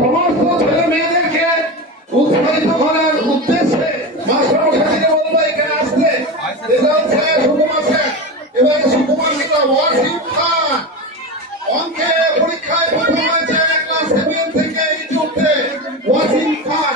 সমস্ত ছেলে মেয়েদেরকে উৎসাহিত করার উদ্দেশ্যে মাস্টারমশাইকে বলবো এখানে আসতে। রেজাল্ট স্যার, সুকুমার স্যার, এবারে সুকুমার মিত্র, ওয়াসিম খান অঙ্কে পরীক্ষায় প্রথম হয়েছে ক্লাস 7 থেকে ইউটিউবে। ওয়াসিম খান